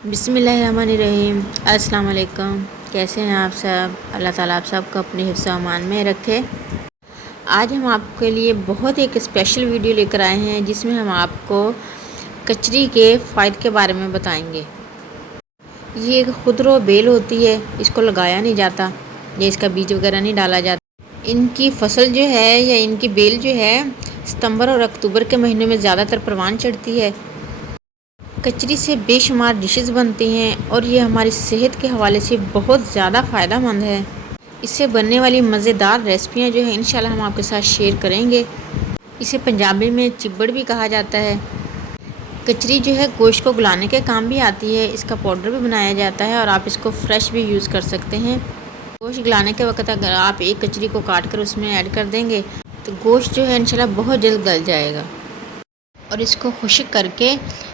बिस्मिल्लाहिर्रहमानिर्रहीम। अस्सलाम वालेकुम। कैसे हैं आप सब? अल्लाह ताला आप सबको अपने हिफ्ज़ व अमान में रखे। आज हम आपके लिए बहुत एक स्पेशल वीडियो लेकर आए हैं जिसमें हम आपको कचरी के फ़ायदे के बारे में बताएंगे। ये एक खुदरो बेल होती है, इसको लगाया नहीं जाता या इसका बीज वगैरह नहीं डाला जाता। इनकी फसल जो है या इनकी बेल जो है सितंबर और अक्टूबर के महीने में ज़्यादातर परवान चढ़ती है। कचरी से बेशुमार डिशेस बनती हैं और ये हमारी सेहत के हवाले से बहुत ज़्यादा फ़ायदेमंद है। इससे बनने वाली मज़ेदार रेसिपियाँ जो है इंशाल्लाह हम आपके साथ शेयर करेंगे। इसे पंजाबी में चिब्बड़ भी कहा जाता है। कचरी जो है गोश्त को गलाने के काम भी आती है। इसका पाउडर भी बनाया जाता है और आप इसको फ्रेश भी यूज़ कर सकते हैं। गोश्त गलाने के वक्त अगर आप एक कचरी को काट कर उसमें ऐड कर देंगे तो गोश्त जो है इंशाल्लाह बहुत जल्द गल जाएगा। और इसको खुश्क करके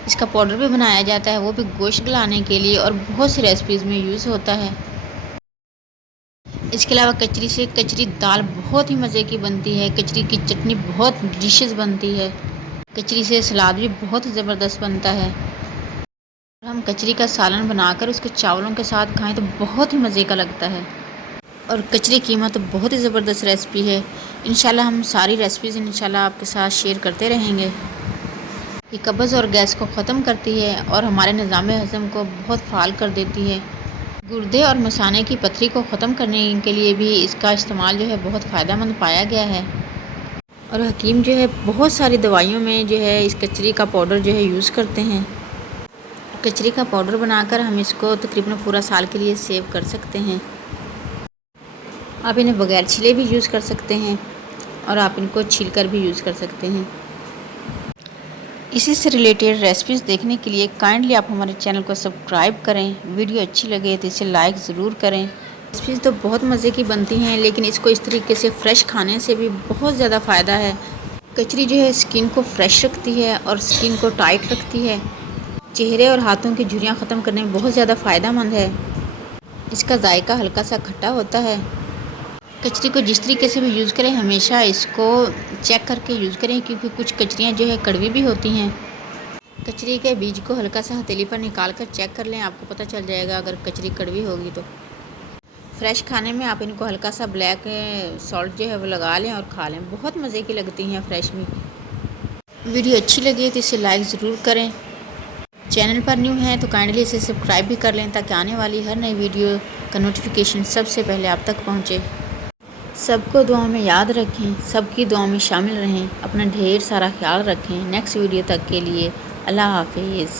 इसका पाउडर भी बनाया जाता है, वो भी गोश्त गलाने के लिए और बहुत सी रेसिपीज़ में यूज़ होता है। इसके अलावा कचरी से कचरी दाल बहुत ही मज़े की बनती है। कचरी की चटनी बहुत डिशेस बनती है। कचरी से सलाद भी बहुत ज़बरदस्त बनता है। हम कचरी का सालन बनाकर उसको चावलों के साथ खाएं तो बहुत ही मज़े का लगता है। और कचरी कीमा तो बहुत ही ज़बरदस्त रेसिपी है। इंशाल्लाह हम सारी रेसिपीज़ इंशाल्लाह आपके साथ शेयर करते रहेंगे। ये कब्ज़ और गैस को ख़त्म करती है और हमारे निज़ाम हज़म को बहुत फ़ाल कर देती है। गुर्दे और मसाने की पथरी को ख़त्म करने के लिए भी इसका इस्तेमाल जो है बहुत फ़ायदेमंद पाया गया है। और हकीम जो है बहुत सारी दवाइयों में जो है इस कचरी का पाउडर जो है यूज़ करते हैं। कचरी का पाउडर बनाकर हम इसको तकरीबन पूरा साल के लिए सेव कर सकते हैं। आप इन्हें बगैर छिले भी यूज़ कर सकते हैं और आप इनको छील कर भी यूज़ कर सकते हैं। इसी से रिलेटेड रेसिपीज़ देखने के लिए काइंडली आप हमारे चैनल को सब्सक्राइब करें। वीडियो अच्छी लगे तो इसे लाइक ज़रूर करें। रेसिपीज़ तो बहुत मज़े की बनती हैं लेकिन इसको इस तरीके से फ़्रेश खाने से भी बहुत ज़्यादा फ़ायदा है। कचरी जो है स्किन को फ्रेश रखती है और स्किन को टाइट रखती है। चेहरे और हाथों की झुर्रियाँ ख़त्म करने में बहुत ज़्यादा फ़ायदेमंद है। इसका जायका हल्का सा खट्टा होता है। कचरी को जिस तरीके से भी यूज़ करें हमेशा इसको चेक करके यूज़ करें क्योंकि कुछ कचरियाँ जो है कड़वी भी होती हैं। कचरी के बीज को हल्का सा हथेली पर निकाल कर चेक कर लें, आपको पता चल जाएगा अगर कचरी कड़वी होगी तो। फ्रेश खाने में आप इनको हल्का सा ब्लैक सॉल्ट जो है वो लगा लें और खा लें, बहुत मज़े की लगती हैं फ्रेश में। वीडियो अच्छी लगी तो इसे लाइक ज़रूर करें। चैनल पर न्यू हैं तो काइंडली इसे सब्सक्राइब भी कर लें ताकि आने वाली हर नई वीडियो का नोटिफिकेशन सबसे पहले आप तक पहुँचे। सबको दुआ में याद रखें, सबकी दुआ में शामिल रहें, अपना ढेर सारा ख्याल रखें। नेक्स्ट वीडियो तक के लिए अल्लाह हाफिज़।